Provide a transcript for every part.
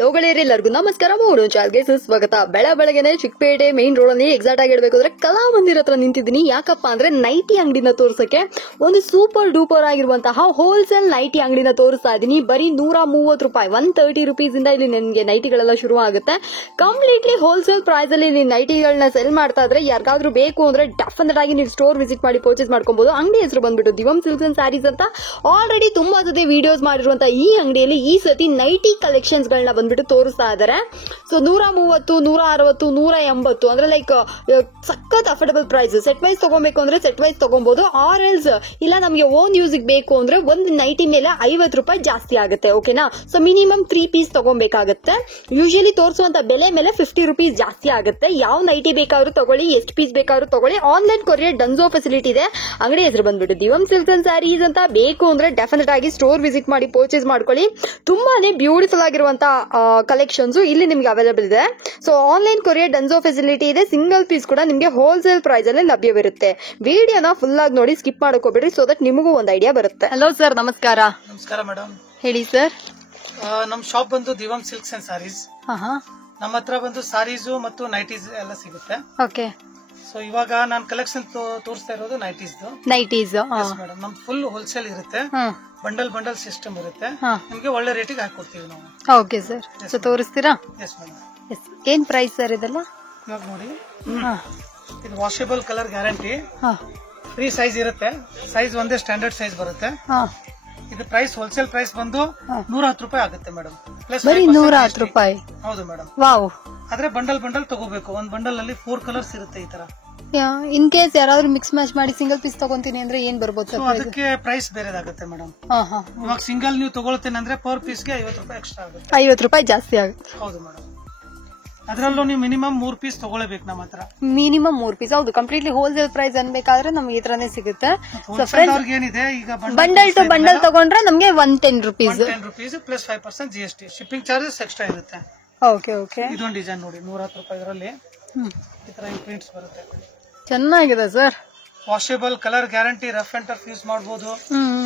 ಲೋಗಳೇರಿ ಎಲ್ಲರಿಗೂ ನಮಸ್ಕಾರ. ಮೂರು ಚಾಲ್ಗೆ ಸುಸ್ವಾಗತ. ಬೆಳಗ್ಗೆನೆ ಚಿಕ್ಕಪೇಟೆ ಮೇನ್ ರೋಡ್ ಅಲ್ಲಿ ಎಕ್ಸಾಕ್ಟ್ ಆಗಿ ಹೇಳ್ಬೇಕು ಅಂದ್ರೆ ಕಲಾಮಂದಿರ ಹತ್ರ ನಿಂತಿದ್ದೀನಿ. ಯಾಕಪ್ಪ ಅಂದ್ರೆ ನೈಟಿ ಅಂಗಡಿನ ತೋರ್ಸಕ್ಕೆ ಒಂದು ಸೂಪರ್ ಡೂಪರ್ ಆಗಿರುವಂತಹ ಹೋಲ್ಸೇಲ್ ನೈಟಿ ಅಂಗಡಿನ ತೋರಿಸ್ತಾ ಇದೀನಿ. ಬರೀ 130 ರೂಪಾಯಿ, 130 ರುಪೀಸ್ ಇಂದ ಇಲ್ಲಿ ನಿಮ್ಗೆ ನೈಟಿಗಳೆಲ್ಲ ಶುರು ಆಗುತ್ತೆ. ಕಂಪ್ಲೀಟ್ಲಿ ಹೋಲ್ಸೇಲ್ ಪ್ರೈಸ್ ಅಲ್ಲಿ ನೀವು ನೈಟಿಗಳನ್ನ ಸೆಲ್ ಮಾಡ್ತಾ ಇದ್ರೆ ಯಾರಿಗಾದ್ರೂ ಬೇಕು ಅಂದ್ರೆ ಡೆಫಿನೆಟ್ ಆಗಿ ನೀವು ಸ್ಟೋರ್ ವಿಸಿಟ್ ಮಾಡಿ ಪರ್ಚೇಸ್ ಮಾಡ್ಕೊಬಹುದು. ಅಂಗಡಿ ಹೆಸರು ಬಂದ್ಬಿಟ್ಟು ದಿವಂ ಸಿಲ್ಕ್ಸ್ ಅಂಡ್ ಸ್ಯಾರೀಸ್ ಅಂತ. ಆಲ್ರೆಡಿ ತುಂಬಾ ಜೊತೆ ವಿಡಿಯೋಸ್ ಮಾಡಿರುವಂತಹ ಈ ಅಂಗಡಿಯಲ್ಲಿ ಈ ಸತಿ ನೈಟಿ ಕಲೆಕ್ಷನ್ಸ್ ಗಳನ್ನ ಬಂದ್ಬಿಟ್ಟು ತೋರಿಸ್ತಾ ಇದಾರೆ. ಸೊ 130, 160, 180 ಅಂದ್ರೆ ಲೈಕ್ ಸಖತ್ ಅಫೋರ್ಡಬಲ್ ಪ್ರೈಸ್. ಸೆಟ್ ವೈಸ್ ತಗೋಬೇಕು ಅಂದ್ರೆ ಸೆಟ್ ವೈಸ್ ತಗೋಬಹುದು. ಆರ್ ಎಲ್ಸ್ ಇಲ್ಲ ನಮಗೆ ಓನ್ ಯೂಸ್ ಬೇಕು ಅಂದ್ರೆ ಒಂದು ನೈಟಿ ಮೇಲೆ 50 ರೂಪಾಯಿ ಜಾಸ್ತಿ ಆಗುತ್ತೆ. ಓಕೆನಾ? ಸೊ ಮಿನಿಮಮ್ 3 ಪೀಸ್ ತಗೋಬೇಕಾಗುತ್ತೆ. ಯೂಶಲಿ ತೋರಿಸುವಂತ ಬೆಲೆ ಮೇಲೆ 50 ರೂಪೀಸ್ ಜಾಸ್ತಿ ಆಗುತ್ತೆ. ಯಾವ ನೈಟಿ ಬೇಕಾದ್ರೂ ತಗೊಳ್ಳಿ, ಎಷ್ಟು ಪೀಸ್ ಬೇಕಾದ್ರೂ ತಗೊಳ್ಳಿ. ಆನ್ಲೈನ್ ಕೊರಿಯರ್ ಡನ್ಸೋ ಫೆಸಿಲಿಟಿ ಇದೆ. ಅಂಗಡಿ ಹೆಸರು ಬಂದ್ಬಿಟ್ಟು ದಿವಂ ಸಿಲ್ಕ್ಸ್ ಅಂಡ್ ಸ್ಯಾರೀಸ್ ಅಂತ. ಬೇಕು ಅಂದ್ರೆ ಡೆಫಿನೆಟ್ ಆಗಿ ಸ್ಟೋರ್ ವಿಸಿಟ್ ಮಾಡಿ ಪರ್ಚೇಸ್ ಮಾಡ್ಕೊಳ್ಳಿ. ತುಂಬಾನೇ ಬ್ಯೂಟಿಫುಲ್ ಆಗಿರುವಂತಹ ಕಲೆಕ್ಷನ್ಸ್ ಇಲ್ಲಿ ನಿಮ್ಗೆ ಅವೈಲೇಬಲ್ ಇದೆ. So online courier Dunzo facility ಇದೆ. ಸಿಂಗಲ್ ಪೀಸ್ ಕೂಡ ನಿಮ್ಗೆ ಹೋಲ್ಸೇಲ್ ಪ್ರೈಸ್ ಅಲ್ಲಿ ಲಭ್ಯವಿರುತ್ತೆ. ವಿಡಿಯೋನ ಫುಲ್ ಆಗಿ ನೋಡಿ, ಸ್ಕಿಪ್ ಮಾಡ್ಕೋಬೇಡ್ರಿ, ಸೊ ದಟ್ ನಿಮಗೂ ಒಂದು ಐಡಿಯಾ ಬರುತ್ತೆ. ಹಲೋ ಸರ್, ನಮಸ್ಕಾರ. ನಮಸ್ಕಾರ ಮೇಡಮ್, ಹೇಳಿ ಸರ್. ನಮ್ ಶಾಪ್ ಬಂದು ದಿವಂ ಸಿಲ್ಕ್ಸ್ ಅಂಡ್ ಸಾರೀಸ್. ನಮ್ಮ ಹತ್ರ ಬಂದು ಸಾರೀಸ್ ಮತ್ತು ನೈಟೀಸ್ ಎಲ್ಲ ಸಿಗುತ್ತೆ. ಓಕೆ. ಸೊ ಇವಾಗ ನಾನು ಕಲೆಕ್ಷನ್ ತೋರಿಸ್ತಾ ಇರೋದು ನೈಟೀಸ್. ಮೇಡಮ್ ನಮ್ ಫುಲ್ ಹೋಲ್ಸೇಲ್ ಇರುತ್ತೆ. ಬಂಡಲ್ ಬಂಡಲ್ ಸಿಸ್ಟಮ್ ಇರುತ್ತೆ. ನಿಮ್ಗೆ ಒಳ್ಳೆ ರೇಟಿಗೆ ಹಾಕೊಡ್ತೀವಿ ನಾವು. Okay sir. ಸೊ ತೋರಿಸ್ತೀರಾ? Yes madam. ಏನ್ ಪ್ರೈಸ್ ಸರ್ ಇದೆಲ್ಲ? ಇವಾಗ ನೋಡಿ, ಇದು ವಾಷೇಬಲ್ ಕಲರ್ ಗ್ಯಾರಂಟಿ. 3 ಸೈಜ್ ಇರುತ್ತೆ. ಸೈಜ್ ಒಂದೇ ಸ್ಟ್ಯಾಂಡರ್ಡ್ ಸೈಜ್ ಬರುತ್ತೆ. ಇದು ಪ್ರೈಸ್ ಹೋಲ್ಸೇಲ್ ಪ್ರೈಸ್ ಬಂದು 110 ರೂಪಾಯಿ ಆಗುತ್ತೆ ಮೇಡಮ್. ಬರೀ 110 ರೂಪಾಯಿ? ಹೌದು ಮೇಡಮ್. ವಾವ್. ಆದ್ರೆ ಬಂಡಲ್ ಬಂಡಲ್ ತಗೋಬೇಕು. ಒಂದ್ ಬಂಡಲ್ ಅಲ್ಲಿ 4 ಕಲರ್ಸ್ ಇರುತ್ತೆ ಈ ತರ. ಇನ್ ಕೇಸ್ ಯಾರಾದ್ರೂ ಮಿಕ್ಸ್ ಮ್ಯಾಚ್ ಮಾಡಿ ಸಿಂಗಲ್ ಪೀಸ್ ತಗೊಂತೀನಿ ಅಂದ್ರೆ ಏನ್ ಬರ್ಬೋದು ಸರ್? ಅದಕ್ಕೆ ಪ್ರೈಸ್ ಬೇರೆದಾಗುತ್ತೆ ಮೇಡಮ್. ಇವಾಗ ಸಿಂಗಲ್ ನೀವು ತಗೊಳ್ತೀನಿ ಅಂದ್ರೆ ಪರ್ ಪೀಸ್ ಗೆ 50 ರೂಪಾಯಿ ಎಕ್ಸ್ಟ್ರಾ ಆಗುತ್ತೆ. 50 ರೂಪಾಯಿ ಜಾಸ್ತಿ ಆಗುತ್ತೆ. ಹೌದು ಮೇಡಮ್. ಅದ್ರಲ್ಲೂ ನೀವು ಮಿನಿಮಮ್ 3 ಪೀಸ್ ತಗೊಳ್ಳೇಬೇಕು ನಮ್ಮ ಹತ್ರ. Minimum 3 piece. ಹೌದು, ಕಂಪ್ಲೀಟ್ಲಿ ಹೋಲ್ಸೇಲ್ ಪ್ರೈಸ್ ಅನ್ಬೇಕಾದ್ರೆ ನಮ್ಗೆ ಈ ತರನೇ ಸಿಗುತ್ತೆ. ಏನಿದೆ ಈಗ ಬಂಡಲ್ ಟು ಬಂಡಲ್ ತಗೊಂಡ್ರೆ ನಮ್ಗೆ 110 rupees plus 5% GST. Shipping charges extra ಇರುತ್ತೆ. Okay okay. ಇದೊಂದು ಡಿಸೈನ್ ನೋಡಿ, 110 ರೂಪಾಯಿ. ಇದರಲ್ಲಿ ಈ ತರ ಪ್ರಿಂಟ್ಸ್ ಬರುತ್ತೆ. ಚೆನ್ನಾಗಿದೆ sir. Washable colour guarantee. Rough and tough use ಮಾಡಬಹುದು.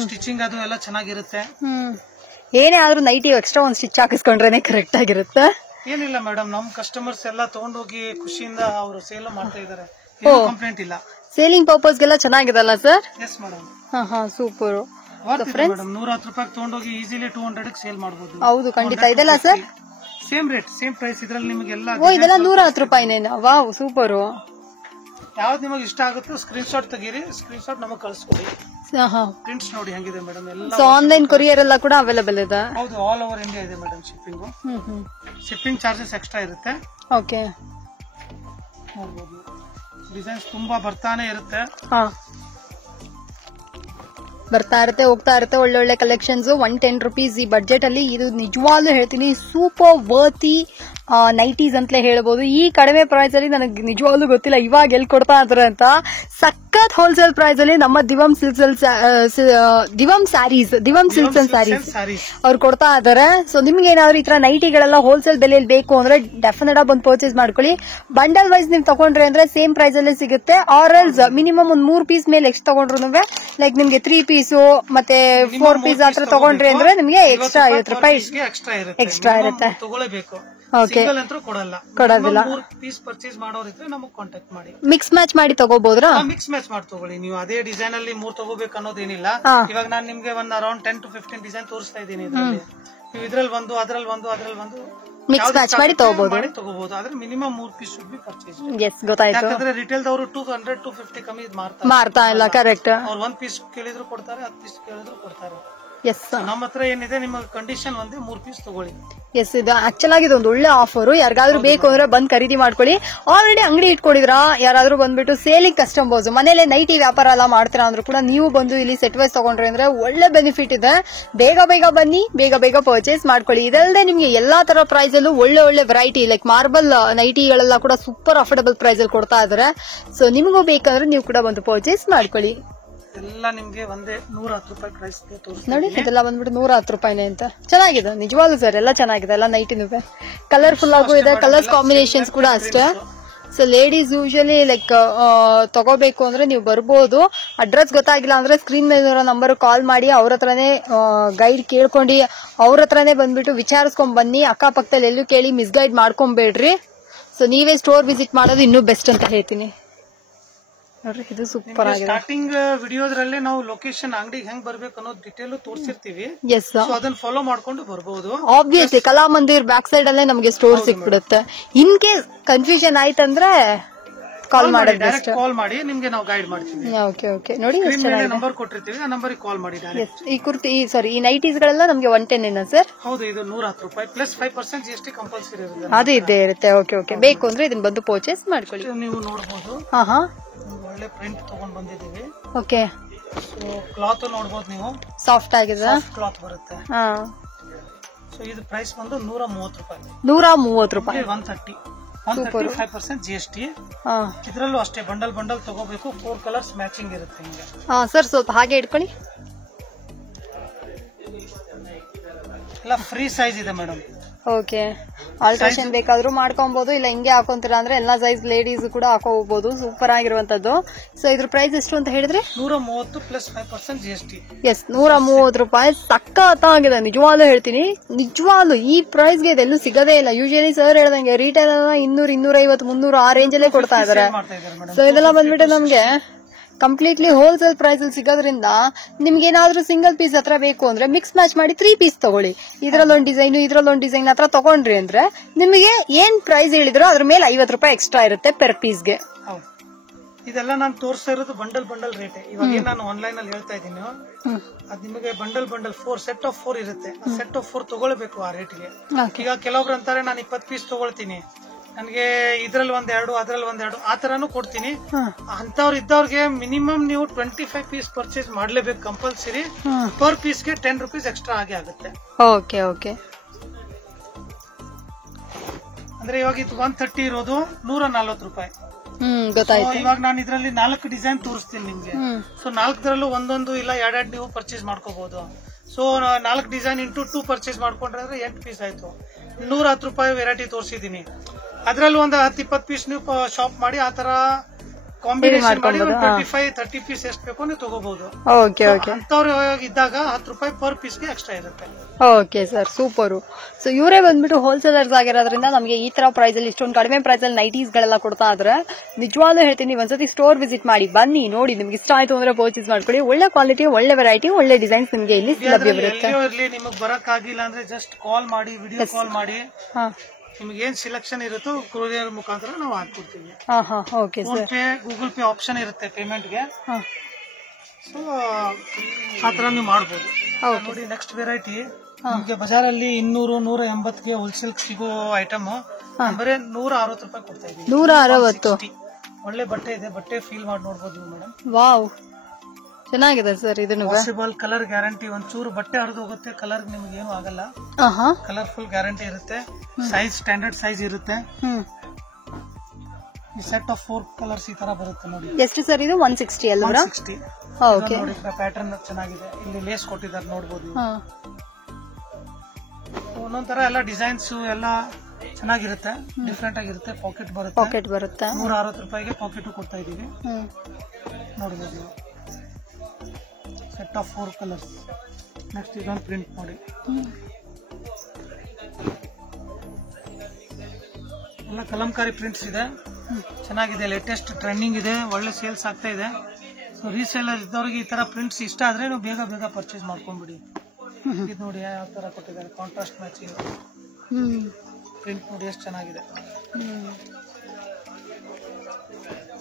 ಸ್ಟಿಚಿಂಗ್ ಅದು ಎಲ್ಲ ಚೆನ್ನಾಗಿರುತ್ತೆ. ಏನೇ ಆದ್ರೂ ನೈಟಿ ಎಕ್ಸ್ಟ್ರಾ ಒಂದ್ ಸ್ಟಿಚ್ ಹಾಕಿಸ್ಕೊಂಡ್ರೇನೆ ಕರೆಕ್ಟ್ ಆಗಿರುತ್ತೆ. ಏನಿಲ್ಲ ಮೇಡಮ್, ನಮ್ ಕಸ್ಟಮರ್ಸ್ ಎಲ್ಲ ತಗೊಂಡೋಗಿ ಖುಷಿಯಿಂದ ಅವರು ಸೇಲ್ ಮಾಡ್ತಾ ಇದಾರೆ. ಕಂಪ್ಲೇಂಟ್ ಇಲ್ಲ. ಸೇಲಿಂಗ್ ಪರ್ಪಸ್ ಗೆಲ್ಲ ಚೆನ್ನಾಗಿದಲ್ಲ sir? Yes madam. Super. Madam 110 ರೂಪಾಯಿ ತಗೊಂಡೋಗಿ ಈಸಿಲಿ 200 ಸೇಲ್ ಮಾಡಬಹುದು. ಹೌದು, ಖಂಡಿತ. ಇದೆಲ್ಲ sir same rate, same price. ಇದ್ರಲ್ಲಿ ನಿಮಗೆಲ್ಲ ಇದೆಲ್ಲ 110 ರೂಪಾಯಿನೇನಾ? Wow, super. ಯಾವ್ದು ನಿಮಗೆ ಇಷ್ಟ ಆಗುತ್ತೋ ಸ್ಕ್ರೀನ್ ಶಾಟ್ ತೆಗೀರಿ, ಸ್ಕ್ರೀನ್ ಶಾಟ್ ನಮಗೆ ಕಳಿಸ್ಕೊಡಿ. ಪ್ರಿಂಟ್ಸ್ ನೋಡಿ ಹೆಂಗಿದೆ ಮೇಡಮ್. ಎಲ್ಲ ಆನ್ಲೈನ್ ಕೊರಿಯರ್ ಎಲ್ಲ ಕೂಡ ಅವೈಲೇಬಲ್ ಇದೆ. ಹೌದು, ಆಲ್ ಓವರ್ ಇಂಡಿಯಾ ಇದೆ madam shipping. Shipping charges extra ಇರುತ್ತೆ. ಓಕೆ. ನೋಡ್ಬೋದು, ಡಿಸೈನ್ಸ್ ತುಂಬಾ ಬರ್ತಾನೆ ಇರುತ್ತೆ. ಬರ್ತಾ ಇರುತ್ತೆ, ಹೋಗ್ತಾ ಇರುತ್ತೆ. ಒಳ್ಳೊಳ್ಳೆ ಕಲೆಕ್ಷನ್ಸ್. 110 ರುಪೀಸ್ ಈ ಬಡ್ಜೆಟ್ ಅಲ್ಲಿ ಇದು ನಿಜವಾಗ್ಲೂ ಹೇಳ್ತೀನಿ ಸೂಪರ್ ವರ್ತಿ ನೈಟೀಸ್ ಅಂತಲೇ ಹೇಳ್ಬೋದು. ಈ ಕಡಿಮೆ ಪ್ರೈಸ್ ಅಲ್ಲಿ ನನಗೆ ನಿಜವಾಗ್ಲೂ ಗೊತ್ತಿಲ್ಲ ಇವಾಗ ಎಲ್ಲಿ ಕೊಡ್ತಾ ಇದಾರೆ ಅಂತ. ಸಖತ್ ಹೋಲ್ಸೇಲ್ ಪ್ರೈಸ್ ಅಲ್ಲಿ ನಮ್ಮ ದಿವಂ ಸಿಲ್ಕ್ಸ್ ಅಂಡ್ ಸ್ಯಾರೀಸ್ ಅವ್ರು ಕೊಡ್ತಾ ಇದಾರೆ. ಸೊ ನಿಮ್ಗೆ ಏನಾದ್ರು ಈ ತರ ನೈಟಿಗಳೆಲ್ಲ ಹೋಲ್ಸೇಲ್ ಬೆಲೆಯಲ್ಲಿ ಬೇಕು ಅಂದ್ರೆ ಡೆಫಿನೆಟ್ ಆಗಿ ಬಂದು ಪರ್ಚೇಸ್ ಮಾಡ್ಕೊಳ್ಳಿ. ಬಂಡಲ್ ವೈಸ್ ನೀವು ತಗೊಂಡ್ರೆ ಅಂದ್ರೆ ಸೇಮ್ ಪ್ರೈಸ್ ಅಲ್ಲೇ ಸಿಗುತ್ತೆ. ಆರ್ ಎಲ್ಸ್ ಮಿನಿಮಮ್ ಒಂದು 3 ಪೀಸ್ ಮೇಲೆ ಎಷ್ಟು ತಗೊಂಡ್ರು ಲೈಕ್ ನಿಮ್ಗೆ 3 ಪೀಸ್ ಮತ್ತೆ 4 ಪೀಸ್ ಆತರ ತಗೊಂಡ್ರಿ ಅಂದ್ರೆ ನಿಮ್ಗೆ ಎಕ್ಸ್ಟ್ರಾ 50 ರೂಪಾಯಿ ಎಕ್ಸ್ಟ್ರಾ ಇರುತ್ತೆ. ಕೊಡೋದಿಲ್ಲ. ಪೀಸ್ ಪರ್ಚೇಸ್ ಮಾಡೋರಿದ್ರೆ ನಮಗೆ ಕಾಂಟ್ಯಾಕ್ಟ್ ಮಾಡಿ. ಮಿಕ್ಸ್ ಮ್ಯಾಚ್ ಮಾಡಿ ತಗೋಬಹುದ್ರಾ? ಮಿಕ್ಸ್ ಮ್ಯಾಚ್ ಮಾಡಿ ತಗೊಳ್ಳಿ. ನೀವು ಅದೇ ಡಿಸೈನ್ ಅಲ್ಲಿ 3 ತಗೋಬೇಕು ಅನ್ನೋದೇನಿಲ್ಲ. ಇವಾಗ ನಾನು ನಿಮ್ಗೆ ಒಂದು ಅರೌಂಡ್ 10 to 15 ಡಿಸೈನ್ ತೋರಿಸ್ತಾ ಇದ್ದೀನಿ. ನೀವು ಇದ್ರಲ್ಲಿ ಒಂದು, ಅದ್ರಲ್ಲಿ ಒಂದು ಮಿಕ್ಸ್ ಮ್ಯಾಚ್ ಮಾಡಿ ತಗೋಬಹುದು. ಆದ್ರೆ minimum 3 piece should be purchase. ಗೊತ್ತಾಯ್ತು. ಯಾಕಂದ್ರೆ ರಿಟೇಲ್ ದವರು 200 to 250 ಕಮ್ಮಿ ಮಾರ್ತಾ ಇಲ್ಲ. ಕರೆಕ್ಟ್. ಅವ್ರು 1 ಪೀಸ್ ಕೇಳಿದ್ರು ಕೊಡ್ತಾರೆ, 10 ಪೀಸ್ ಕೇಳಿದ್ರು ಕೊಡ್ತಾರೆ. ಎಸ್. ನಮ್ಮ ಹತ್ರ ಏನಿದೆ, ನಿಮ್ಮ ಕಂಡೀಷನ್ ಒಂದೇ, 3 ಪೀಸ್ ತಗೊಳ್ಳಿ. ಎಸ್, ಇದು ಆಕ್ಚುಲ್ ಆಗಿ ಒಂದು ಒಳ್ಳೆ ಆಫರ್. ಯಾರಿಗಾದ್ರೂ ಬೇಕು ಅಂದ್ರೆ ಬಂದ್ ಖರೀದಿ ಮಾಡ್ಕೊಳ್ಳಿ. ಆಲ್ರೆಡಿ ಅಂಗಡಿ ಇಟ್ಕೊಂಡಿದ್ರಾ, ಯಾರಾದ್ರೂ ಬಂದ್ಬಿಟ್ಟು ಸೇಲಿಂಗ್ ಕಸ್ಟಮರ್ಸ್ ಮನೇಲೆ ನೈಟಿ ವ್ಯಾಪಾರ ಎಲ್ಲ ಮಾಡ್ತೀರಾ ಅಂದ್ರೂ ಕೂಡ ನೀವು ಬಂದು ಇಲ್ಲಿ ಸೆಟ್ ವೈಸ್ ತಗೊಂಡ್ರಿ ಅಂದ್ರೆ ಒಳ್ಳೆ ಬೆನಿಫಿಟ್ ಇದೆ. ಬೇಗ ಬನ್ನಿ, ಬೇಗ ಪರ್ಚೇಸ್ ಮಾಡ್ಕೊಳ್ಳಿ. ಇದಲ್ಲದೆ ನಿಮ್ಗೆ ಎಲ್ಲಾ ತರ ಪ್ರೈಸ್ ಅಲ್ಲೂ ಒಳ್ಳೆ ವೆರೈಟಿ ಲೈಕ್ ಮಾರ್ಬಲ್ ನೈಟಿಗಳೆಲ್ಲ ಕೂಡ ಸೂಪರ್ ಅಫೋರ್ಡಬಲ್ ಪ್ರೈಸ್ ಅಲ್ಲಿ ಕೊಡ್ತಾ ಇದಾರೆ. ಸೊ ನಿಮಗೂ ಬೇಕಂದ್ರೆ ನೀವು ಕೂಡ ಬಂದು ಪರ್ಚೇಸ್ ಮಾಡ್ಕೊಳ್ಳಿ. ಎಲ್ಲ ನಿಮ್ಗೆ ಒಂದೇ 110 ರೂಪಾಯಿ ಪ್ರೈಸ್ ನೋಡಿ. ಇದೆಲ್ಲ ಬಂದ್ಬಿಟ್ಟು 110 ರೂಪಾಯಿನೇ ಅಂತ. ಚೆನ್ನಾಗಿದೆ ನಿಜವಾಗ್ಲೂ ಸರ್, ಎಲ್ಲ ಚೆನ್ನಾಗಿದೆ. ಎಲ್ಲ ನೈಟಿನೂ ಕಲರ್ಫುಲ್ ಆಗು ಇದೆ. ಕಲರ್ಸ್ ಕಾಂಬಿನೇಷನ್ಸ್ ಕೂಡ ಅಷ್ಟೇ. ಸೊ ಲೇಡೀಸ್ ಯೂಶಲಿ ಲೈಕ್ ತಗೋಬೇಕು ಅಂದ್ರೆ ನೀವು ಬರ್ಬೋದು. ಅಡ್ರೆಸ್ ಗೊತ್ತಾಗಿಲ್ಲ ಅಂದ್ರೆ ಸ್ಕ್ರೀನ್ ಮೇಲೆ ನಂಬರ್ ಕಾಲ್ ಮಾಡಿ, ಅವ್ರ ಹತ್ರನೇ ಗೈಡ್ ಕೇಳ್ಕೊಂಡು ಅವ್ರ ಹತ್ರನೇ ಬಂದ್ಬಿಟ್ಟು ವಿಚಾರಿಸ್ಕೊಂಡ್ ಬನ್ನಿ. ಅಕ್ಕಪಕ್ಕದಲ್ಲಿ ಎಲ್ಲೂ ಕೇಳಿ ಮಿಸ್ಗೈಡ್ ಮಾಡ್ಕೊಂಬೇಡ್ರಿ. ಸೊ ನೀವೇ ಸ್ಟೋರ್ ವಿಸಿಟ್ ಮಾಡೋದು ಇನ್ನೂ ಬೆಸ್ಟ್ ಅಂತ ಹೇಳ್ತೀನಿ. ನೋಡ್ರಿ, ಇದು ಸೂಪರ್ ಆಗಿದೆ. ಸ್ಟಾರ್ಟಿಂಗ್ ವಿಡಿಯೋದ್ರಲ್ಲೇ ನಾವು ಲೊಕೇಶನ್ ಅಂಗಡಿಗೆ ಹೆಂಗ್ ಬರ್ಬೇಕು ಅನ್ನೋದು ಡಿಟೇಲ್ ತೋರಿಸಿರ್ತೀವಿ. ಎಸ್, ಅದನ್ನ ಫಾಲೋ ಮಾಡ್ಕೊಂಡು ಬರ್ಬೋದು. ಆಬ್ವಿಯಸ್ಲಿ ಕಲಾಮಂದಿರ್ ಬ್ಯಾಕ್ ಸೈಡ್ ಅಲ್ಲೇ ನಮಗೆ ಸ್ಟೋರ್ ಸಿಕ್ಬಿಡುತ್ತೆ. ಇನ್ ಕೇಸ್ ಕನ್ಫ್ಯೂಷನ್ ಆಯ್ತಂದ್ರೆ ಕಾಲ್ ಮಾಡಿ, ಡೈರೆಕ್ಟ್ ಕಾಲ್ ಮಾಡಿ, ನಿಮ್ಗೆ ನಾವು ಗೈಡ್ ಮಾಡ್ತೀವಿ. Okay okay. ನೋಡಿ ನಂಬರ್ ಕೊಟ್ಟಿರ್ತೀವಿ, ಆ ನಂಬರ್ ಕಾಲ್ ಮಾಡಿ. ಈ ಕುರ್ತಿ ಈ ನೈಟೀಸ್ ಗಳೆಲ್ಲ ನಮ್ಗೆ 110 ಏನ ಸರ್? ಹೌದು, ಇದು 110 ರೂಪಾಯಿ ಪ್ಲಸ್ 5% GST ಕಂಪಲ್ಸರಿ ಇರುತ್ತೆ. ಅದು ಇದ್ದೇ ಇರುತ್ತೆ. Okay okay. ಬೇಕು ಅಂದ್ರೆ ಇದನ್ನ ಬಂದು ಪರ್ಚೇಸ್ ಮಾಡ್ಕೊಳ್ಳಿ. ನೀವು ನೋಡಬಹುದು. ಹಾ, ಒಳ್ಳೆ ಪ್ರಿಂಟ್ ತಗೊಂಡ್ ಬಂದಿದ್ದೀವಿ. ಓಕೆ. ಸೊ ಕ್ಲಾತ್ ನೋಡಬಹುದು ನೀವು, ಸಾಫ್ಟ್ ಆಗಿದೆ, ಕ್ಲಾತ್ ಬರುತ್ತೆ. ಹಾ. ಸೊ ಇದು ಪ್ರೈಸ್ ಬಂದು 130 ರೂಪಾಯಿ. 130 ರೂಪಾಯಿ. 130 5% GST. ಇದ್ರಲ್ಲೂ ಅಷ್ಟೇ ಬಂಡಲ್ ತಗೋಬೇಕು. 4 ಕಲರ್ಸ್ ಮ್ಯಾಚಿಂಗ್ ಇರುತ್ತೆ ಹಿಂಗೆ. ಸರ್ ಸ್ವಲ್ಪ ಹಾಗೆ ಇಟ್ಕೊಳ್ಳಿ. ಎಲ್ಲ ಫ್ರೀ ಸೈಜ್ ಇದೆ ಮೇಡಮ್. ಓಕೆ. ಆಲ್ಟ್ರೇಷನ್ ಬೇಕಾದ್ರೂ ಮಾಡ್ಕೊಬಹುದು, ಇಲ್ಲ ಹಿಂಗೆ ಹಾಕೊಂತೀರಾ ಅಂದ್ರೆ ಎಲ್ಲಾ ಸೈಜ್ ಲೇಡೀಸ್ ಕೂಡ ಹಾಕೋಬಹುದು. ಸೂಪರ್ ಆಗಿರುವಂತದ್ದು. ಸೊ ಇದ್ರ ಪ್ರೈಸ್ ಎಷ್ಟು ಅಂತ ಹೇಳಿದ್ರೆ 130 ಪ್ಲಸ್ 5% GST. ಎಸ್, 130 ರೂಪಾಯಿ. ಸಖತ್ತಾಗಿದೆ, ನಿಜವಾಗ್ಲೂ ಹೇಳ್ತೀನಿ. ನಿಜವಾಗ್ಲು ಈ ಪ್ರೈಸ್ಗೆ ಇದೆಲ್ಲೂ ಸಿಗದೇ ಇಲ್ಲ. ಯೂಶಲಿ ಸರ್ ಹೇಳ್ದಂಗೆ ರಿಟೇಲ್ 200, 250, 300 ಆ ರೇಂಜ್ ಅಲ್ಲೇ ಕೊಡ್ತಾ ಇದಾರೆ. ಸೊ ಇದೆಲ್ಲ ಬಂದ್ಬಿಟ್ಟು ನಮ್ಗೆ ಕಂಪ್ಲೀಟ್ಲಿ ಹೋಲ್ಸೇಲ್ ಪ್ರೈಸ್ ಅಲ್ಲಿ ಸಿಗೋದ್ರಿಂದ ನಿಮ್ಗೆ ಏನಾದ್ರೂ ಸಿಂಗಲ್ ಪೀಸ್ ಹತ್ರ ಬೇಕು ಅಂದ್ರೆ ಮಿಕ್ಸ್ ಮ್ಯಾಚ್ ಮಾಡಿ 3 ಪೀಸ್ ತಗೊಳ್ಳಿ. ಇದ್ರಲ್ಲೊಂದು ಡಿಸೈನ್ ಹತ್ರ ತಗೊಂಡ್ರಿ ಅಂದ್ರೆ ನಿಮಗೆ ಏನ್ ಪ್ರೈಸ್ ಹೇಳಿದ್ರು ಅದ್ರ ಮೇಲೆ 50 ರೂಪಾಯಿ ಎಕ್ಸ್ಟ್ರಾ ಇರುತ್ತೆ ಪರ್ ಪೀಸ್ಗೆ. ಇದೆಲ್ಲ ನಾನು ತೋರಿಸ್ತಾ ಇರೋದು ಬಂಡಲ್ ರೇಟ್. ಇವಾಗ ಏನ್ ನಾನು ಆನ್ಲೈನ್ ಅಲ್ಲಿ ಹೇಳ್ತಾ ಇದ್ದೀನಿ, ಅದ್ ನಿಮಗೆ ಬಂಡಲ್ 4 ಸೆಟ್ ಆಫ್ 4 ಇರುತ್ತೆ. ಸೆಟ್ ಆಫ್ 4 ತಗೊಳ್ಬೇಕು ಆ ರೇಟ್ಗೆ. ಈಗ ಕೆಲವೊಬ್ರು ಅಂತಾರೆ ನಾನು 20 ಪೀಸ್ ತಗೊಳ್ತೀನಿ, ನನ್ಗೆ ಇದ್ರಲ್ಲಿ 1-2 ಅದ್ರಲ್ಲಿ 1-2 ಆ ತರಾನು ಕೊಡ್ತೀನಿ. ಅಂತವ್ರು ಇದ್ದವ್ರಿಗೆ ಮಿನಿಮಮ್ ನೀವು 25 ಪೀಸ್ ಪರ್ಚೇಸ್ ಮಾಡ್ಲೇಬೇಕು ಕಂಪಲ್ಸರಿ. ಪರ್ ಪೀಸ್ಗೆ 10 ರೂಪೀಸ್ ಎಕ್ಸ್ಟ್ರಾ ಆಗಿ ಆಗುತ್ತೆ. Okay okay. ಅಂದ್ರೆ ಇವಾಗ ಇದು 130 ಇರೋದು 140 ರೂಪಾಯಿ. ಗೊತ್ತಾಯ್ತು. ಇವಾಗ ನಾನು ಇದ್ರಲ್ಲಿ 4 ಡಿಸೈನ್ ತೋರಿಸ್ತೀನಿ ನಿಮ್ಗೆ. ಸೊ 4ದರಲ್ಲೂ ಒಂದೊಂದು ಇಲ್ಲ 2 ನೀವು ಪರ್ಚೇಸ್ ಮಾಡ್ಕೋಬಹುದು. ಸೊ 4 ಡಿಸೈನ್ ಇಂಟು 2 ಪರ್ಚೇಸ್ ಮಾಡ್ಕೊಂಡ್ರೆ 8 ಪೀಸ್ ಆಯ್ತು. 110 ರೂಪಾಯಿ ವೆರೈಟಿ ತೋರಿಸಿದೀನಿ. ಅದ್ರಲ್ಲಿ ಒಂದು 10-20 ಪೀಸ್ ನೀವು ಶಾಪ್ ಮಾಡಿ ಆ ತರ ಕಾಂಬಿನೇಷನ್ ಮಾಡಿ 25-30 ಪೀಸ್ ಎಷ್ಟು ಬೇಕೋ ನೀವು ತಗೋಬಹುದು. ಅಂತವ್ರು ಇದ್ದಾಗ 10 ರೂಪಾಯಿ ಪರ್ ಪೀಸ್ಗೆ ಎಕ್ಸ್ಟ್ರಾ ಇರುತ್ತೆ. Okay sir, super. ಸೊ ಇವರೇ ಬಂದ್ಬಿಟ್ಟು ಹೋಲ್ಸೇಲರ್ಸ್ ಆಗಿರೋದ್ರಿಂದ ನಮಗೆ ಈ ತರ ಪ್ರೈಸ್ ಅಲ್ಲಿ ಇಷ್ಟೊಂದು ಕಡಿಮೆ ಪ್ರೈಸ್ ಅಲ್ಲಿ ನೈಟೀಸ್ ಗಳೆಲ್ಲ ಕೊಡ್ತಾ ಇದ್ರೆ ನಿಜವಾಗ್ಲೂ ಹೇಳ್ತೀನಿ, ಒಂದ್ಸತಿ ಸ್ಟೋರ್ ವಿಸಿಟ್ ಮಾಡಿ ಬನ್ನಿ, ನೋಡಿ ನಿಮ್ಗೆ ಇಷ್ಟ ಆಯ್ತು ಅಂದ್ರೆ ಪರ್ಚೇಸ್ ಮಾಡ್ಕೊಳ್ಳಿ. ಒಳ್ಳೆ ಕ್ವಾಲಿಟಿ, ಒಳ್ಳೆ ವೆರೈಟಿ, ಒಳ್ಳೆ ಡಿಸೈನ್ಸ್ ನಿಮ್ಗೆ ಇಲ್ಲಿ ಲಭ್ಯವಿರುತ್ತೆ. ನಿಮಗೆ ಬರಕ್ ಆಗಿಲ್ಲ ಅಂದ್ರೆ ಜಸ್ಟ್ ಕಾಲ್ ಮಾಡಿ, ವಿಡಿಯೋ ಕಾಲ್ ಮಾಡಿ, ನಿಮ್ಗೆ ಏನ್ ಸೆಲೆಕ್ಷನ್ ಇರುತ್ತೋ ಕೊರಿಯರ್ ಮುಖಾಂತರ ನಾವು ಹಾಕೊಡ್ತೀವಿ. PhonePe, Google Pay option ಇರುತ್ತೆ ಪೇಮೆಂಟ್ ಗೆ. ಸೊ ಆತರ ನೀವು ಮಾಡಬಹುದು. ನೋಡಿ ನೆಕ್ಸ್ಟ್ ವೆರೈಟಿ ನಿಮ್ಗೆ ಬಜಾರಲ್ಲಿ 200-180ಗೆ ಹೋಲ್ಸೇಲ್ ಸಿಗೋ ಐಟಮ್ ಬರೀ 160 ರೂಪಾಯಿ ಕೊಡ್ತಾ ಇದೀವಿ. 160. ಒಳ್ಳೆ ಬಟ್ಟೆ ಇದೆ, ಬಟ್ಟೆ ಫೀಲ್ ಮಾಡಿ ನೋಡಬಹುದು ನೀವು ಮೇಡಮ್. ವಾವ್, ಚೆನ್ನಾಗಿದೆ ಸರ್. ಇದನ್ನು ವಾಷಬಲ್ ಕಲರ್ ಗ್ಯಾರಂಟಿ. ಒಂಚೂರು ಬಟ್ಟೆ ಹರಿದು ಹೋಗುತ್ತೆ, ಕಲರ್ ನಿಮ್ಗೆ ಏನು ಆಗಲ್ಲ. ಕಲರ್ಫುಲ್ ಗ್ಯಾರಂಟಿ ಇರುತ್ತೆ. ಸೈಜ್ ಸ್ಟ್ಯಾಂಡರ್ಡ್ ಸೈಜ್ ಇರುತ್ತೆ. ಈ ಸೆಟ್ ಆಫ್ 4 ಕಲರ್ಸ್ ಈ ತರ ಬರುತ್ತೆ ನೋಡಿ. ಎಷ್ಟು ಸರ್ ಇದು? 160 ಅಲ್ಲ? 160. ನೋಡಿ ಪ್ಯಾಟರ್ನ್ ಚೆನ್ನಾಗಿದೆ. ಇಲ್ಲಿ ಲೇಸ್ ಕೊಟ್ಟಿದ್ದಾರೆ ನೋಡಬಹುದು. ಒಂದೊಂದ್ ತರ ಎಲ್ಲ ಡಿಸೈನ್ಸ್ ಎಲ್ಲ ಚೆನ್ನಾಗಿರುತ್ತೆ, ಡಿಫ್ರೆಂಟ್ ಆಗಿರುತ್ತೆ. ಪಾಕೆಟ್ ಬರುತ್ತೆ. 160 ರೂಪಾಯಿಗೆ ಪಾಕೆಟ್ ಕೊಡ್ತಾ ಇದೀವಿ. ನೋಡಬಹುದು ಸೆಟ್ ಆಫ್ 4 ಕಲರ್ಸ್. ನೆಕ್ಸ್ಟ್ ಇದೊಂದು ಪ್ರಿಂಟ್ ನೋಡಿ, ಎಲ್ಲ ಕಲಂಕಾರಿ ಪ್ರಿಂಟ್ಸ್ ಇದೆ, ಚೆನ್ನಾಗಿದೆ. ಲೇಟೆಸ್ಟ್ ಟ್ರೆಂಡಿಂಗ್ ಇದೆ, ಒಳ್ಳೆ ಸೇಲ್ಸ್ ಆಗ್ತಾ ಇದೆ. ಸೊ ರೀಸೇಲರ್ ಇದ್ದವ್ರಿಗೆ ಈ ತರ ಪ್ರಿಂಟ್ಸ್ ಇಷ್ಟ ಆದ್ರೆ ನೀವು ಬೇಗ ಪರ್ಚೇಸ್ ಮಾಡ್ಕೊಂಡ್ಬಿಡಿ. ಇದು ನೋಡಿ ಯಾವ ತರ ಕೊಟ್ಟಿದ್ದಾರೆ, ಕಾಂಟ್ರಾಸ್ಟ್ ಮ್ಯಾಚಿಂಗ್ ಪ್ರಿಂಟ್ ನೋಡಿ ಎಷ್ಟು ಚೆನ್ನಾಗಿದೆ.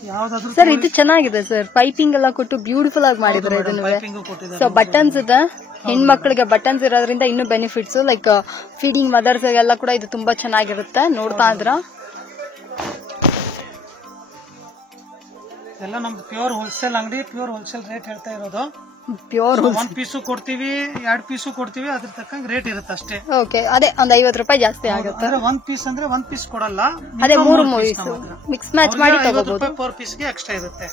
ಯಾವ್ದಾದ್ರು ಸರ್ ಇದು ಚೆನ್ನಾಗಿದೆ ಸರ್, ಪೈಪಿಂಗ್ ಎಲ್ಲ ಕೊಟ್ಟು ಬ್ಯೂಟಿಫುಲ್ ಆಗಿ ಮಾಡಿದ್ದಾರೆ ಇದನ್ನು. ಸೊ ಬಟನ್ಸ್ ಇದೆ, ಹೆಣ್ಮಕ್ಳಿಗೆ ಬಟನ್ಸ್ ಇರೋದ್ರಿಂದ ಇನ್ನೂ ಬೆನಿಫಿಟ್ಸ್. ಲೈಕ್ ಫೀಡಿಂಗ್ ಮದರ್ಸ್ ಎಲ್ಲ ಕೂಡ ಇದು ತುಂಬಾ ಚೆನ್ನಾಗಿರುತ್ತೆ. ನೋಡ್ತಾ ಇದ್ರ ಎಲ್ಲ ನಮ್ದು ಪ್ಯೂರ್ ಹೋಲ್ಸೇಲ್ ಅಂಗಡಿ, ಪ್ಯೂರ್ ಹೋಲ್ಸೇಲ್ ರೇಟ್ ಹೇಳ್ತಾ ಇರೋದು. ಪ್ಯೂರ್ 1 ಪೀಸು ಕೊಡ್ತೀವಿ, 2 ಪೀಸು ಕೊಡ್ತೀವಿ, ಅದ್ರ ತಕ್ಕಂಗೆ ರೇಟ್ ಇರುತ್ತೆ ಅಷ್ಟೇ. ಓಕೆ, ಅದೇ ಒಂದು 50 ರೂಪಾಯಿ ಜಾಸ್ತಿ ಆಗುತ್ತೆ. 1 ಪೀಸ್ ಅಂದ್ರೆ 1 ಪೀಸ್ ಕೊಡಲ್ಲ, ಅದೇ 3 ಮೂವೀಸ್ ಮಿಕ್ಸ್ ಮ್ಯಾಚ್ ಮಾಡಿ ತಗೋಬಹುದು. ಪರ್ ಪೀಸ್ಗೆ ಎಕ್ಸ್ಟ್ರಾ ಇರುತ್ತೆ.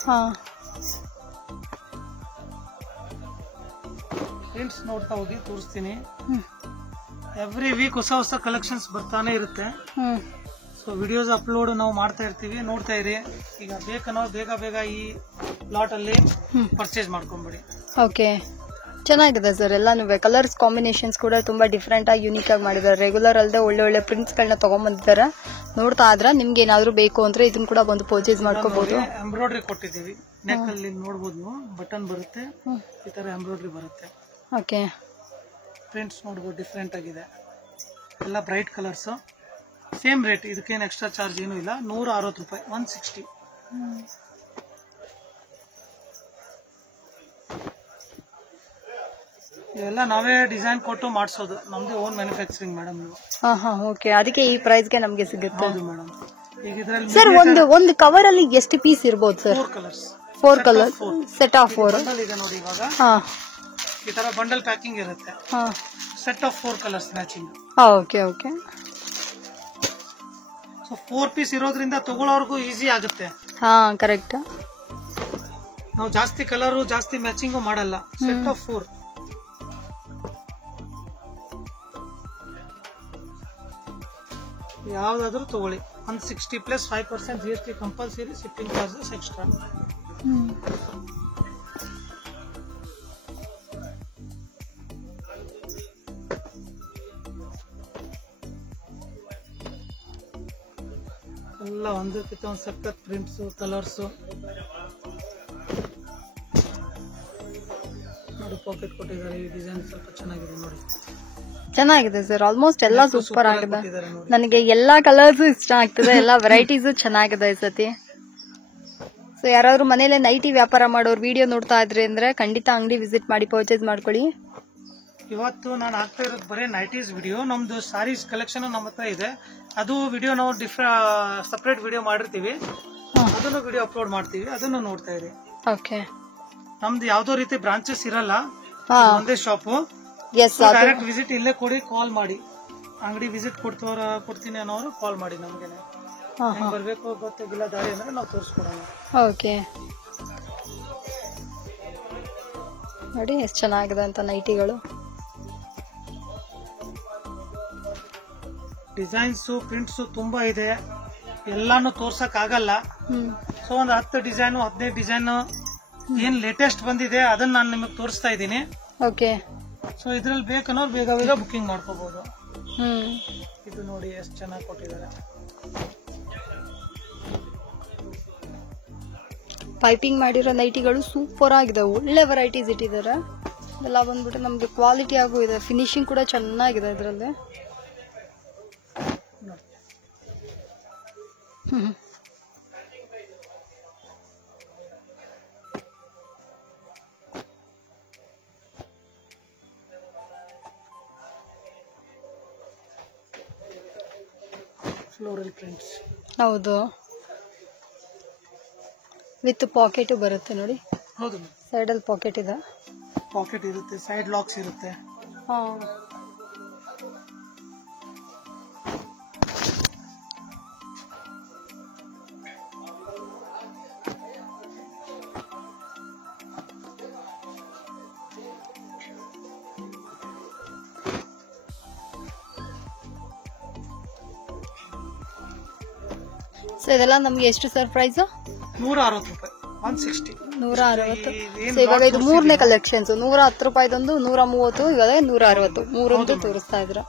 ಪ್ರಿಂಟ್ಸ್ ನೋಡ್ತಾ ಹೋಗಿ ತೋರಿಸ್ತೀನಿ. ಎವ್ರಿ ವೀಕ್ ಹೊಸ ಕಲೆಕ್ಷನ್ಸ್ ಬರ್ತಾನೆ ಇರುತ್ತೆ. ಸೊ ಸೊ ವಿಡಿಯೋಸ್ ಅಪ್ಲೋಡ್ ನಾವು ಮಾಡ್ತಾ ಇರ್ತೀವಿ, ನೋಡ್ತಾ ಇರಿ. ಈಗ ಬೇಕನ್ನೋ ಬೇಗ ಈ ಲಾಟ್ ಅಲ್ಲಿ ಪರ್ಚೇಸ್ ಮಾಡ್ಕೊಂಬಿಡಿ. ಓಕೆ, ಚೆನ್ನಾಗಿದೆ ಸರ್. ಎಲ್ಲಾನು ಕಲರ್ಸ್ ಕಾಂಬಿನೇಷನ್ಸ್ ಕೂಡ ತುಂಬಾ ಡಿಫ್ರೆಂಟ್ ಆಗಿ ಯೂನಿಕ್ ಆಗಿ ಮಾಡಿದ್ದಾರೆ. ರೆಗ್ಯುಲರ್ ಅಲ್ಲದೆ ಒಳ್ಳೆ ಪ್ರಿಂಟ್ಸ್ ಗಳನ್ನ ತಗೊಂಡ್ಬಂದಿದ್ದಾರೆ. ನೋಡ್ತಾ ಆದ್ರೆ ನಿಮ್ಗೆ ಏನಾದ್ರು ಬೇಕು ಅಂದ್ರೆ ಇದನ್ನ ಕೂಡ ಬಂದು ಪರ್ಚೇಸ್ ಮಾಡ್ಕೋಬಹುದು. ಎಂಬ್ರಾಯ್ಡ್ರಿ ಕೊಟ್ಟಿದ್ದೀವಿ, ನೆಕ್ ಅಲ್ಲಿ ನೋಡಬಹುದು ನೀವು, ಬಟನ್ ಬರುತ್ತೆ, ಈ ತರ ಎಂಬ್ರಾಯ್ಡ್ರಿ ಬರುತ್ತೆ. ಓಕೆ, ಪ್ರಿಂಟ್ಸ್ ನೋಡಬಹುದು, ಡಿಫ್ರೆಂಟ್ ಆಗಿದೆ, ಎಲ್ಲ ಬ್ರೈಟ್ ಕಲರ್ಸ್. ಸೇಮ್ ರೇಟ್, ಇದಕ್ಕೇನು ಎಕ್ಸ್ಟ್ರಾ ಚಾರ್ಜ್ ಏನು ಇಲ್ಲ. 160 ರೂಪಾಯಿ, 160. ಇವೆಲ್ಲ ನಾವೇ ಡಿಸೈನ್ ಕೊಟ್ಟು ಮಾಡಿಸೋದು, ನಮ್ದೇ ಓನ್ ಮ್ಯಾನುಫ್ಯಾಕ್ಚರಿಂಗ್ ಮೇಡಮ್. ಓಕೆ, ಅದಕ್ಕೆ ಈ ಪ್ರೈಸ್ ಗೆ ನಮ್ಗೆ ಸಿಗುತ್ತೆ. ಹೌದು ಮೇಡಮ್. ಈಗ ಇದರಲ್ಲಿ ಸರ್ ಒಂದು ಕವರ್ ಅಲ್ಲಿ ಎಷ್ಟು ಪೀಸ್ ಇರಬಹುದು ಸರ್? 4 ಕಲರ್ಸ್, 4 ಕಲರ್ಸ್, ಸೆಟ್ ಆಫ್ 4 ಇದೆ ನೋಡಿ. ಇವಾಗ ಈ ತರ ಬಂಡಲ್ ಪ್ಯಾಕಿಂಗ್ ಇರುತ್ತೆ, set of 4 colours matching. Okay okay. So 4 piece ಇರೋದ್ರಿಂದ ತಗೊಳ್ಳೋರ್ಗು ಈಸಿ ಆಗುತ್ತೆ. ಕರೆಕ್ಟ್. ನಾವು ಜಾಸ್ತಿ ಕಲರ್ ಜಾಸ್ತಿ ಮ್ಯಾಚಿಂಗು ಮಾಡಲ್ಲ. ಸೆಟ್ ಆಫ್ 4 ಯಾವ್ದಾದ್ರು ತಗೊಳ್ಳಿ. 160 plus 5% GST compulsory, shipping charges extra. ಎಲ್ಲ ಒಂದಕ್ಕಿಂತ ಒಂದು ಸಖತ್ ಪ್ರಿಂಟ್ಸ್, ಕಲರ್ಸ್ ನೋಡಿ. ಪಾಕೆಟ್ ಕೊಟ್ಟಿದ್ದಾರೆ, ಈ ಡಿಸೈನ್ ಸ್ವಲ್ಪ ಚೆನ್ನಾಗಿದೆ ನೋಡಿ. ಚೆನ್ನಾಗಿದೆ ಸರ್, ಆಲ್ಮೋಸ್ಟ್ ಎಲ್ಲ ಸೂಪರ್ ಆಗಿದೆ. ನನಗೆ ಎಲ್ಲಾ ಕಲರ್ಸ್ ಇಷ್ಟ ಆಗ್ತದೆ, ಎಲ್ಲಾ ವೆರೈಟೀಸ್ ಚೆನ್ನಾಗಿದೆ ಈ ಸತಿ. ಸೊ ಯಾರಾದ್ರೂ ಮನೇಲೆ ನೈಟಿ ವ್ಯಾಪಾರ ಮಾಡೋರು ವಿಡಿಯೋ ನೋಡ್ತಾ ಇದ್ರೆ ಅಂದ್ರೆ ಖಂಡಿತ ಅಂಗಡಿ ವಿಸಿಟ್ ಮಾಡಿ ಪರ್ಚೇಸ್ ಮಾಡ್ಕೊಳ್ಳಿ. ಇವತ್ತು ನಾನು ಹಾಕ್ತಾ ಇರೋದು ಬರೀ ನೈಟೀಸ್ ವಿಡಿಯೋ. ನಮ್ದು ಸಾರೀಸ್ ಕಲೆಕ್ಷನ್ ನಮ್ಮ ಹತ್ರ ಇದೆ. ಅದು ವಿಡಿಯೋ ನಾವು ಸಪರೇಟ್ ವಿಡಿಯೋ ಮಾಡಿರ್ತೀವಿ, ಅದನ್ನು ವಿಡಿಯೋ ಅಪ್ಲೋಡ್ ಮಾಡ್ತೀವಿ, ಅದನ್ನು ನೋಡ್ತಾ ಇರಿ. ಓಕೆ, ನಮ್ದು ಯಾವ್ದೋ ರೀತಿ ಬ್ರಾಂಚಸ್ ಇರಲ್ಲ, ಒಂದೇ ಶಾಪ್. ಡೈರೆಕ್ಟ್ ವಿಸಿಟ್ ಇಲ್ಲೇ ಕೊಡಿ, ಕಾಲ್ ಮಾಡಿ. ಅಂಗಡಿ ವಿಸಿಟ್ ಕೊಡ್ತೀನಿ ಅನ್ನೋರು ಕಾಲ್ ಮಾಡಿ ನಮ್ಗೆ. ಬರ್ಬೇಕು ಗೊತ್ತಾಗಿಲ್ಲ ದಾರಿ ಅಂದ್ರೆ ನಾವು ತೋರಿಸ್ಕೊಡೋಣ. ಓಕೆ, ನೋಡಿ ಎಷ್ಟು ಚೆನ್ನಾಗಿದೆ ಅಂತ ನೈಟಿಗಳು. ಡಿಸೈನ್ಸ್ ಪ್ರಿಂಟ್ಸ್ ತುಂಬಾ ಇದೆ, ಎಲ್ಲಾನು ತೋರ್ಸಕ್ ಆಗಲ್ಲ. ಸೊ ಒಂದು 10 ಡಿಸೈನ್ 15 ಡಿಸೈನ್ ಏನ್ ಲೇಟೆಸ್ಟ್ ಬಂದಿದೆ ಅದನ್ನ ನಾನು ನಿಮಗೆ ತೋರಿಸ್ತಾ ಇದ್ದೀನಿ. ಓಕೆ, ಸೊ ಇದ್ರಲ್ಲಿ ಬೇಕನ್ನೋರು ಬೇಗ ಬುಕಿಂಗ್ ಮಾಡ್ಕೋಬಹುದು. ಇದು ನೋಡಿ ಎಷ್ಟು ಚೆನ್ನಾಗಿ ಕೊಟ್ಟಿದ್ದಾರೆ. ಪೈಪಿಂಗ್ ಮಾಡಿರೋ ನೈಟಿಗಳು ಸೂಪರ್ ಆಗಿದೆ, ಒಳ್ಳೆ ವೆರೈಟೀಸ್ ಇಟ್ಟಿದ್ದಾರೆ. ಎಲ್ಲ ಬಂದ್ಬಿಟ್ಟು ನಮ್ಗೆ ಕ್ವಾಲಿಟಿ ಆಗು ಇದೆ, ಫಿನಿಶಿಂಗ್ ಕೂಡ ಚೆನ್ನಾಗಿದೆ ಇದರಲ್ಲಿ. Floral prints. ಹೌದು, ವಿತ್ ಪಾಕೆಟ್ ಬರುತ್ತೆ ನೋಡಿ. ಹೌದು, ಸೈಡ್ ಅಲ್ಲಿ ಪಾಕೆಟ್ ಇದೆ, ಪಾಕೆಟ್ ಇರುತ್ತೆ, ಸೈಡ್ ಲಾಕ್ಸ್ ಇರುತ್ತೆ. ಸೊ ಇದೆಲ್ಲ ನಮ್ಗೆ ಎಷ್ಟು ಸರ್ ಪ್ರೈಸ್? 160 ರೂಪಾಯಿ, 160. 160. ಸೊ ಇವಾಗ ಇದು 3ನೇ ಕಲೆಕ್ಷನ್ಸ್. 110 ರೂಪಾಯಿದೊಂದು, 130, ಇವಾಗ 160, ಮೂರೊಂದು ತೋರಿಸ್ತಾ ಇದ್ರ.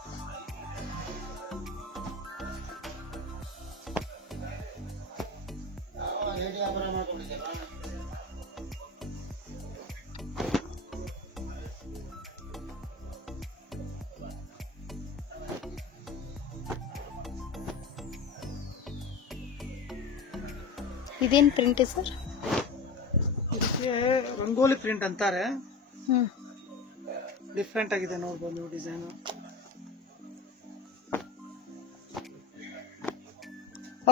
ಇದೇನ್ ಪ್ರಿಂಟ್ ಸರ್? ಇದಕ್ಕೆ ರಂಗೋಲಿ ಪ್ರಿಂಟ್ ಅಂತಾರೆ. ಡಿಫ್ರೆಂಟ್ ಆಗಿದೆ ನೋಡ್ಬೋದು design.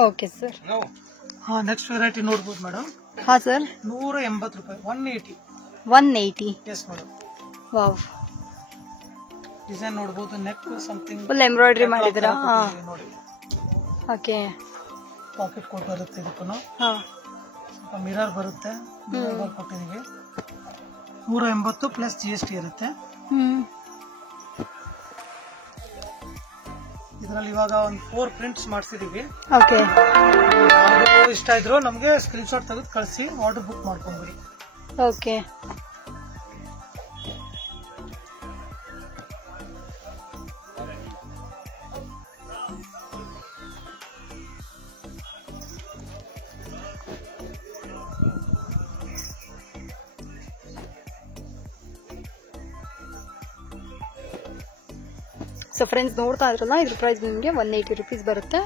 Okay sir. Next variety ನೋಡ್ಬೋದು ಮೇಡಮ್. ಹಾ ಸರ್. 180 ರೂಪಾಯಿ, 180. 180. Yes madam. ವಾವ್. ಡಿಸೈನ್ ನೋಡ್ಬೋದು, ನೆಕ್ ಸಮಥಿಂಗ್ ಫುಲ್ ಎಂಬ್ರಾಯ್ಡ್ರಿ ಮಾಡಿದಿರಾ? ನೋಡಿ. ಓಕೆ. ಪಾಕೆಟ್ ಕೊಟ್ಟು ಬರುತ್ತೆ ಇದಕ್ಕೂ. ಸ್ವಲ್ಪ ಮಿರರ್ ಬರುತ್ತೆ, ಕೊಟ್ಟಿದೀವಿ. 180 ಪ್ಲಸ್ GST ಇರುತ್ತೆ. ಇದ್ರಲ್ಲಿ ಇವಾಗ ಒಂದು 4 ಪ್ರಿಂಟ್ಸ್ ಮಾಡ್ಸಿದೀವಿ. ಓಕೆ, ಇಷ್ಟ ಇದ್ರು ನಮ್ಗೆ ಸ್ಕ್ರೀನ್ ಶಾಟ್ ತೆಗೆದು ಕಳಿಸಿ ಆರ್ಡರ್ ಬುಕ್ ಮಾಡ್ಕೊಂಡ್ಬಿಡಿ. ಓಕೆ. ಸೊ ಫ್ರೆಂಡ್ಸ್, ನೋಡ್ತಾ ಇದ್ರಲ್ಲ, ಇದ್ರ ಪ್ರೈಸ್ ನಿಮಗೆ 180 rupees ಬರುತ್ತೆ.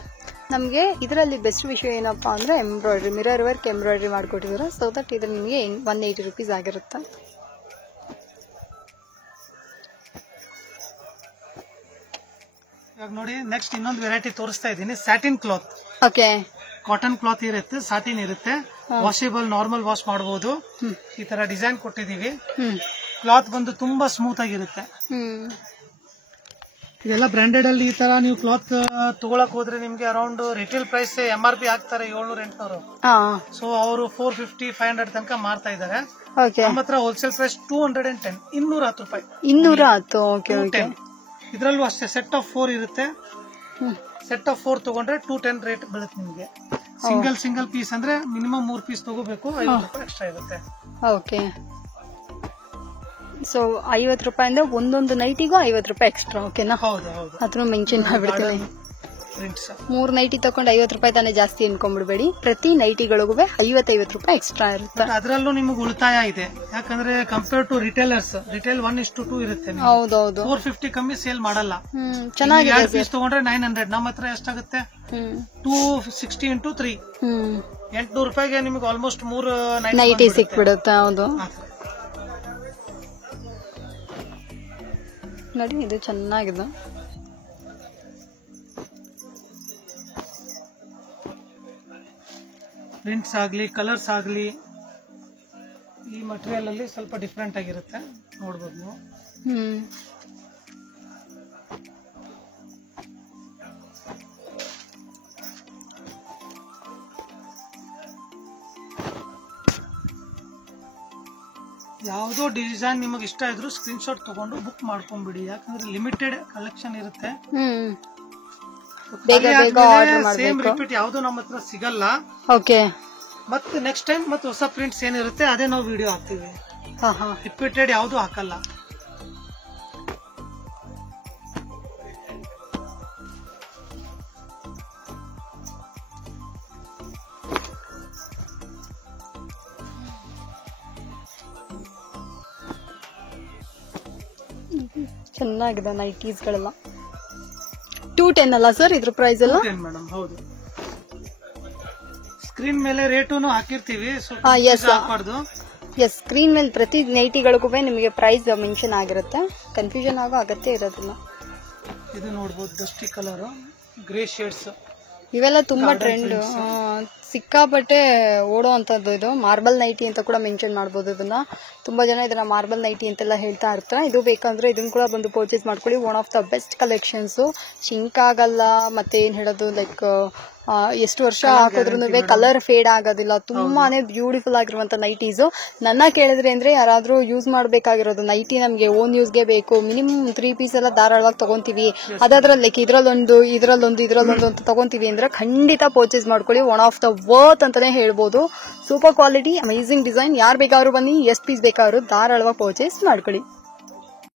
ನಮಗೆ ಇದರಲ್ಲಿ ಬೆಸ್ಟ್ ವಿಷಯ ಏನಪ್ಪಾ ಅಂದ್ರೆ ಎಂಬ್ರಾಯ್ಡ್ರಿ, ಮಿರರ್ ವರ್ಕ್ ಎಂಬ್ರಾಯ್ಡ್ರಿ ಮಾಡಿಕೊಟ್ಟಿದ್ದಾರೆ. ಸೊ ದಟ್ ಇದು ನಿಮಗೆ 180 rupees ಆಗಿರುತ್ತೆ. ಇವಾಗ ನೋಡಿ, ನೆಕ್ಸ್ಟ್ ಇನ್ನೊಂದು ವೆರೈಟಿ ತೋರಿಸ್ತಾ ಇದ್ದೀನಿ. Satin cloth. Okay. Cotton cloth ಇರುತ್ತೆ, ಸಾಟಿನ್ ಇರುತ್ತೆ, ವಾಷೇಬಲ್, ನಾರ್ಮಲ್ ವಾಶ್ ಮಾಡಬಹುದು. ಈ ತರ ಡಿಸೈನ್ ಕೊಟ್ಟಿದೀವಿ. ಕ್ಲಾತ್ ಬಂದು ತುಂಬಾ ಸ್ಮೂತ್ ಆಗಿರುತ್ತೆ. ಇದೆಲ್ಲ ಬ್ರಾಂಡೆಡ್ ಅಲ್ಲಿ ಈ ತರ ನೀವು ಕ್ಲಾತ್ ತಗೊಳಕ್ ಹೋದ್ರೆ ನಿಮ್ಗೆ ಅರೌಂಡ್ ರಿಟೇಲ್ ಪ್ರೈಸ್ MRP ಹಾಕ್ತಾರೆ 700-800. ಸೊ ಅವರು 450-500 ತನಕ ಮಾರ್ತಾ ಇದಾರೆ. ನಮ್ಮ ಹತ್ರ ಹೋಲ್ಸೇಲ್ ಪ್ರೈಸ್ 210, 210 ರೂಪಾಯಿ. 210. ಇದ್ರಲ್ಲೂ ಅಷ್ಟೇ ಸೆಟ್ ಆಫ್ 4 ಇರುತ್ತೆ. ಸೆಟ್ ಆಫ್ 4 ತಗೊಂಡ್ರೆ 210 ರೇಟ್ ಬೀಳುತ್ತೆ ನಿಮ್ಗೆ. ಸಿಂಗಲ್ ಪೀಸ್ ಅಂದ್ರೆ ಮಿನಿಮಮ್ 3 ಪೀಸ್ ತಗೋಬೇಕು, 50 ರೂಪಾಯಿ ಎಕ್ಸ್ಟ್ರಾ ಇರುತ್ತೆ. ಓಕೆ. ಸೊ 50 ರೂಪಾಯಿಂದ ಒಂದೊಂದು ನೈಟಿಗೂ 50 ರೂಪಾಯಿ ಎಕ್ಸ್ಟ್ರಾ. ಓಕೆನಾ? ಹೌದು. ಅದ್ರ ಮೆನ್ಷನ್ ಮಾಡ್ಬಿಡ್ತೀನಿ. 3 ನೈಟಿ ತಗೊಂಡು 50 ರೂಪಾಯಿ ತಾನೇ ಜಾಸ್ತಿ ಅನ್ಕೊಂಡ್ಬಿಡ್ಬೇಡಿ. ಪ್ರತಿ ನೈಟಿಗಳಿಗೂ 50 ರೂಪಾಯಿ ಎಕ್ಸ್ಟ್ರಾ ಇರುತ್ತೆ. ಅದರಲ್ಲೂ ನಿಮಗೆ ಉಳಿತಾಯ ಇದೆ. ಯಾಕಂದ್ರೆ ಕಂಪೇರ್ ಟು ರಿಟೇಲರ್ಸ್, ರಿಟೇಲ್ 1:2 ಇರುತ್ತೆ. ಹೌದೌದು. 450 ಕಮ್ಮಿ ಸೇಲ್ ಮಾಡಲ್ಲ. ಚೆನ್ನಾಗಿದೆ. 2 ಪೀಸ್ ತಗೊಂಡ್ರೆ 900. ನಮ್ಮ ಹತ್ರ ಎಷ್ಟಾಗುತ್ತೆ? 260 × 3 800 ರೂಪಾಯಿಗೆ ನಿಮಗೆ ಆಲ್ಮೋಸ್ಟ್ 3 ನೈಟಿ ಸಿಕ್ಬಿಡುತ್ತೆ. ಹೌದು ನೋಡಿ, ಇದು ಚೆನ್ನಾಗಿದೆ. ಪ್ರಿಂಟ್ಸ್ ಆಗ್ಲಿ, ಕಲರ್ಸ್ ಆಗ್ಲಿ, ಈ ಮಟೀರಿಯಲ್ ಅಲ್ಲಿ ಸ್ವಲ್ಪ ಡಿಫ್ರೆಂಟ್ ಆಗಿರುತ್ತೆ, ನೋಡ್ಬೋದು ನೀವು. ಯಾವುದೋ ಡಿಸೈನ್ ನಿಮಗೆ ಇಷ್ಟ ಇದ್ರು ಸ್ಕ್ರೀನ್ ಶಾಟ್ ತಗೊಂಡು ಬುಕ್ ಮಾಡ್ಕೊಂಡ್ಬಿಡಿ. ಯಾಕಂದ್ರೆ ಲಿಮಿಟೆಡ್ ಕಲೆಕ್ಷನ್ ಇರುತ್ತೆ. ಸೇಮ್ ರಿಪೀಟ್ ಯಾವ್ದು ನಮ್ಮ ಹತ್ರ ಸಿಗಲ್ಲ. ಓಕೆ. ಮತ್ತೆ ನೆಕ್ಸ್ಟ್ ಟೈಮ್ ಮತ್ತೆ ಹೊಸ ಪ್ರಿಂಟ್ಸ್ ಏನಿರುತ್ತೆ ಅದೇ ನಾವು ವಿಡಿಯೋ ಹಾಕ್ತಿವಿ. ರಿಪೀಟೆಡ್ ಯಾವ್ದು ಹಾಕಲ್ಲ. ಚೆನ್ನಾಗಿದೆ ನೈಟೀಸ್ ಗಳೆಲ್ಲ. 210 ಅಲ್ಲ ಸರ್ ಇದ್ರ ಪ್ರೈಸ್ ಎಲ್ಲ? ಮೇಡಮ್ ಹೌದು. ಸ್ಕ್ರೀನ್ ಮೇಲೆ ರೇಟುನು ಹಾಕಿರ್ತೀವಿ. ಎಸ್, ಸ್ಕ್ರೀನ್ ಮೇಲೆ ಪ್ರತಿ ನೈಟಿಗಳಿಗೂ ನಿಮಗೆ ಪ್ರೈಸ್ ಮೆನ್ಷನ್ ಆಗಿರುತ್ತೆ. ಕನ್ಫ್ಯೂಷನ್ ಆಗೋ ಅಗತ್ಯ ಇರೋದಿಲ್ಲ. ಇದು ನೋಡಬಹುದು, ಡಸ್ಟಿ ಕಲರ್, ಗ್ರೇ ಶೇಡ್ಸ್, ಇವೆಲ್ಲ ತುಂಬಾ ಟ್ರೆಂಡ್, ಸಿಕ್ಕಾಪಟ್ಟೆ ಓಡೋ ಅಂತದ್ದು. ಇದು ಮಾರ್ಬಲ್ ನೈಟಿ ಅಂತ ಕೂಡ ಮೆನ್ಷನ್ ಮಾಡಬಹುದು. ಇದನ್ನ ತುಂಬಾ ಜನ ಇದನ್ನ ಮಾರ್ಬಲ್ ನೈಟಿ ಅಂತೆಲ್ಲ ಹೇಳ್ತಾ ಇರ್ತಾರೆ. ಇದು ಬೇಕಂದ್ರೆ ಇದನ್ನ ಕೂಡ ಬಂದು ಪರ್ಚೇಸ್ ಮಾಡ್ಕೊಳ್ಳಿ. One of the best collections. ಶಿಂಕ್ ಆಗಲ್ಲ, ಮತ್ತೆ ಏನ್ ಹೇಳೋದು, ಲೈಕ್ ಎಷ್ಟು ವರ್ಷ ಹಾಕಿದ್ರು ಕಲರ್ ಫೇಡ್ ಆಗೋದಿಲ್ಲ. ತುಂಬಾನೇ ಬ್ಯೂಟಿಫುಲ್ ಆಗಿರುವಂತ ನೈಟೀಸ್. ನನ್ನ ಕೇಳಿದ್ರೆ ಅಂದ್ರೆ ಯಾರಾದ್ರೂ ಯೂಸ್ ಮಾಡ್ಬೇಕಾಗಿರೋದು ನೈಟಿ ನಮ್ಗೆ ಓನ್ ಯೂಸ್ಗೆ ಬೇಕು, ಮಿನಿಮಮ್ 3 ಪೀಸ್ ಎಲ್ಲ ಧಾರಾಳವಾಗಿ ತಗೊಂತೀವಿ, ಅದಾದ್ರಲ್ಲಿ ಲೈಕ್ ಇದ್ರಲ್ಲೊಂದು ಅಂತ ತಗೊಂತೀವಿ ಅಂದ್ರೆ ಖಂಡಿತ ಪರ್ಚೇಸ್ ಮಾಡ್ಕೊಳ್ಳಿ. ಒನ್ ಆಫ್ ದ ವರ್ತ್ ಅಂತಾನೆ ಹೇಳ್ಬೋದು. Super quality, amazing design. ಯಾರು ಬೇಕಾದ್ರೂ ಬನ್ನಿ, ಎಷ್ಟು ಪೀಸ್ ಬೇಕಾದ್ರೂ ಧಾರಾಳವಾಗಿ ಪರ್ಚೇಸ್ ಮಾಡ್ಕೊಳ್ಳಿ.